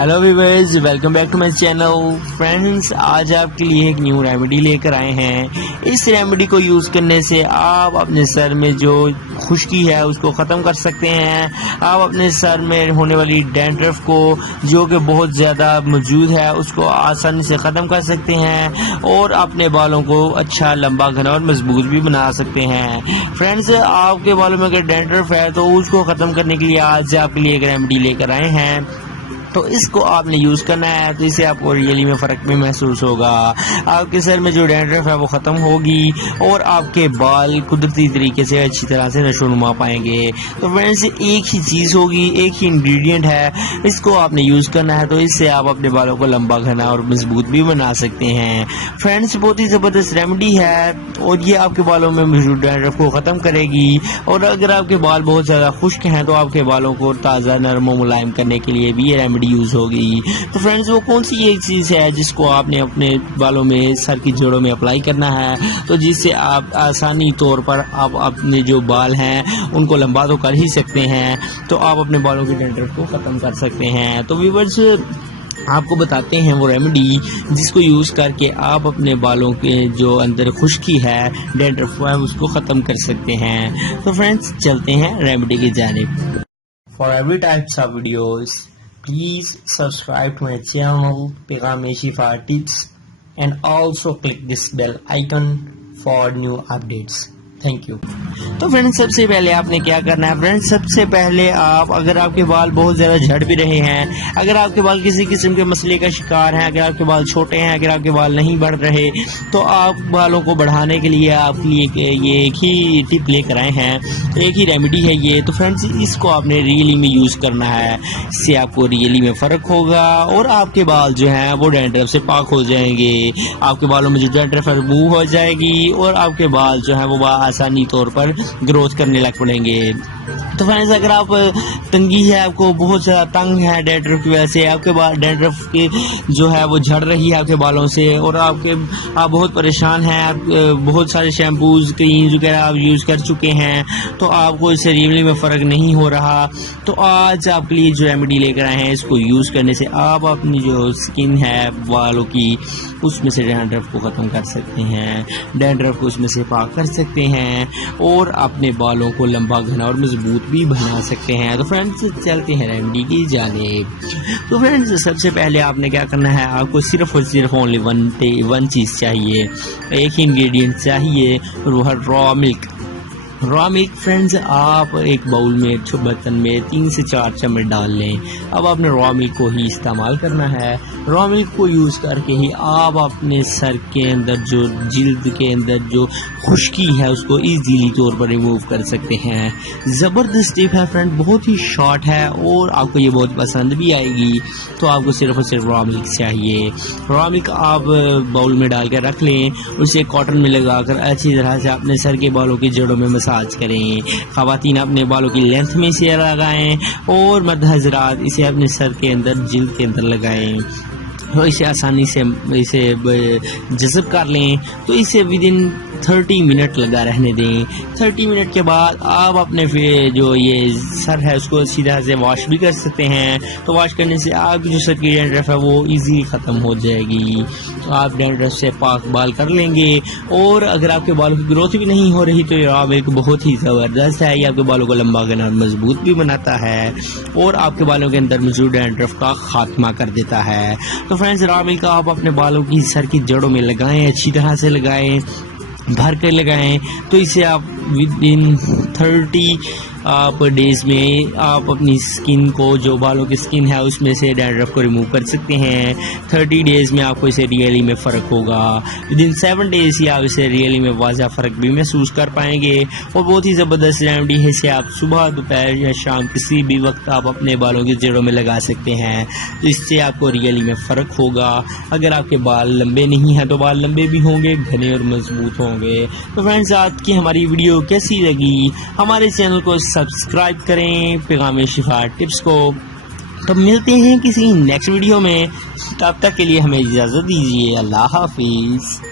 Hello viewers, welcome back to my channel. Friends, आज आपके लिए एक न्यू रेमेडी लेकर आए हैं। इस रेमेडी को यूज़ करने से आप अपने सर में जो खुश्की है उसको ख़त्म कर सकते हैं। आप अपने सर में होने वाली डैंड्रफ को, जो कि बहुत ज़्यादा मौजूद है, उसको आसानी से ख़त्म कर सकते हैं और अपने बालों को अच्छा, लंबा, घना और मजबूत भी बना सकते हैं। फ्रेंड्स, आपके बालों में अगर डैंड्रफ है तो उसको ख़त्म करने के लिए आज आपके लिए एक रेमेडी लेकर आए हैं। तो इसको आपने यूज़ करना है तो इससे आपको रियली में फ़र्क भी महसूस होगा। आपके सर में जो डैंड्रफ है वो ख़त्म होगी और आपके बाल कुदरती तरीके से अच्छी तरह से नशोनुमा पाएंगे। तो फ्रेंड्स, एक ही चीज़ होगी, एक ही इंग्रेडिएंट है, इसको आपने यूज़ करना है तो इससे आप अपने बालों को लंबा, घना और मजबूत भी बना सकते हैं। फ्रेंड्स, बहुत ही ज़बरदस्त रेमेडी है और ये आपके बालों में मौजूद डैंड्रफ को ख़त्म करेगी। और अगर आपके बाल बहुत ज़्यादा खुश्क हैं तो आपके बालों को ताज़ा, नरम और मुलायम करने के लिए भी ये रेमेडी यूज होगी। तो फ्रेंड्स, वो कौन सी एक चीज़ है जिसको आपने अपने बालों में, सर की जड़ों में अप्लाई करना है, तो जिससे आप आसानी तौर पर आप अपने जो बाल हैं उनको लंबा तो कर ही सकते हैं, तो आप अपने बालों की डैंड्रफ को ख़त्म कर सकते हैं। तो व्यूअर्स, आपको बताते हैं वो रेमेडी जिसको यूज़ करके आप अपने बालों के जो अंदर खुश्की है, डैंड्रफ है, उसको ख़त्म कर सकते हैं। तो फ्रेंड्स, चलते हैं रेमेडी की जानिब। For every types of videos please subscribe to my channel Pegame Shifa Tips and also click this bell icon for new updates. Thank you. तो फ्रेंड्स, सबसे पहले आपने क्या करना है? फ्रेंड्स, सबसे पहले आप, अगर आपके बाल बहुत ज़्यादा झड़ भी रहे हैं, अगर आपके बाल किसी किस्म के मसले का शिकार हैं, अगर आपके बाल छोटे हैं, अगर आपके बाल नहीं बढ़ रहे, तो आप बालों को बढ़ाने के लिए आपके लिए ये एक ही टिप लेकर आए हैं, एक ही रेमेडी है ये। तो फ्रेंड्स, इसको आपने रियली में यूज़ करना है, इससे आपको रियली में फ़र्क होगा और आपके बाल जो हैं वो डैंड्रफ से पाक हो जाएंगे। आपके बालों में जो डैंड्रफ है रिमूव हो जाएगी और आपके बाल जो हैं वो आसानी तौर पर ग्रोथ करने लग पड़ेंगे। तो फ्रेंड्स, अगर आप तंगी है, आपको बहुत ज़्यादा तंग है डैंड्रफ की वजह से, आपके बाल डैंड्रफ के जो है वो झड़ रही है आपके बालों से और आप बहुत परेशान हैं, आप बहुत सारे शैम्पूज़, क्रीम्स वगैरह आप यूज़ कर चुके हैं, तो आपको इससे रियली में फ़र्क नहीं हो रहा, तो आज आपके लिए जो रेमेडी लेकर आए हैं, इसको यूज़ करने से आप अपनी जो स्किन है बालों की, उसमें से डैंड्रफ को ख़त्म कर सकते हैं, डैंड्रफ को उसमें से पाक कर सकते हैं और अपने बालों को लंबा, घना और मजबूत भी बना सकते हैं। तो फ्रेंड्स, चलते हैं रेमेडी की जानिब। तो फ्रेंड्स, सबसे पहले आपने क्या करना है, आपको सिर्फ और सिर्फ ओनली वन चीज़ चाहिए, एक ही इंग्रेडिएंट चाहिए और वो है raw milk. Raw milk friends, आप एक बाउल में, एक बर्तन में 3 से 4 चम्मच डाल लें। अब आपने रॉ मिल्क को ही इस्तेमाल करना है। रॉ मिल्क को यूज़ करके ही आप अपने सर के अंदर जो जिल्द के अंदर जो खुश्की है उसको ईजीली तौर पर रिमूव कर सकते हैं। ज़बरदस्त टिप है फ्रेंड, बहुत ही शॉर्ट है और आपको ये बहुत पसंद भी आएगी। तो आपको सिर्फ और सिर्फ रॉ मिल्क चाहिए। रॉ मिल्क आप बाउल में डाल कर रख लें, उसे कॉटन में लगा कर अच्छी तरह से अपने सर के बालों की जड़ों में मसाज करें। ख़वातीन अपने बालों की लेंथ में इसे लगाएं और मर्द हज़रात इसे अपने सर के अंदर, जिल्द के अंदर लगाएं और इसे आसानी से इसे जज़ब कर लें। तो इसे विदिन 30 मिनट लगा रहने दें। 30 मिनट के बाद आप अपने जो ये सर है उसको सीधा से वॉश भी कर सकते हैं। तो वॉश करने से आपकी जो सर की डैंड्रफ है वो इजीली ख़त्म हो जाएगी। तो आप डैंड्रफ से पाक बाल कर लेंगे और अगर आपके बालों की ग्रोथ भी नहीं हो रही तो ये रॉ मिल्क बहुत ही ज़बरदस्त है। ये आपके बालों को लंबा, घना और मजबूत भी बनाता है और आपके बालों के अंदर मौजूद डैंड्रफ का खात्मा कर देता है। तो फ्रेंड्स, रॉ मिल्क आप अपने बालों की सर की जड़ों में लगाएं, अच्छी तरह से लगाएं, भर कर लगाएं। तो इसे आप विद इन 30 डेज़ में आप अपनी स्किन को, जो बालों की स्किन है उसमें से डैंड्रफ को रिमूव कर सकते हैं। 30 डेज़ में आपको इसे रियली में फ़र्क होगा। विद इन 7 डेज़ ही आप इसे रियली में वाज़ा फ़र्क भी महसूस कर पाएंगे और बहुत ही ज़बरदस्त रेमेडी है। इसे आप सुबह, दोपहर या शाम किसी भी वक्त आप अपने बालों की जड़ों में लगा सकते हैं। तो इससे आपको रियली में फ़र्क होगा। अगर आपके बाल लंबे नहीं हैं तो बाल लंबे भी होंगे, घने और मजबूत होंगे। तो फ्रेंड्स, आज की हमारी वीडियो कैसी लगी? हमारे चैनल को सब्सक्राइब करें, पैगामे शिफा टिप्स को। तो मिलते हैं किसी नेक्स्ट वीडियो में, तब तक के लिए हमें इजाज़त दीजिए। अल्लाह हाफिज़।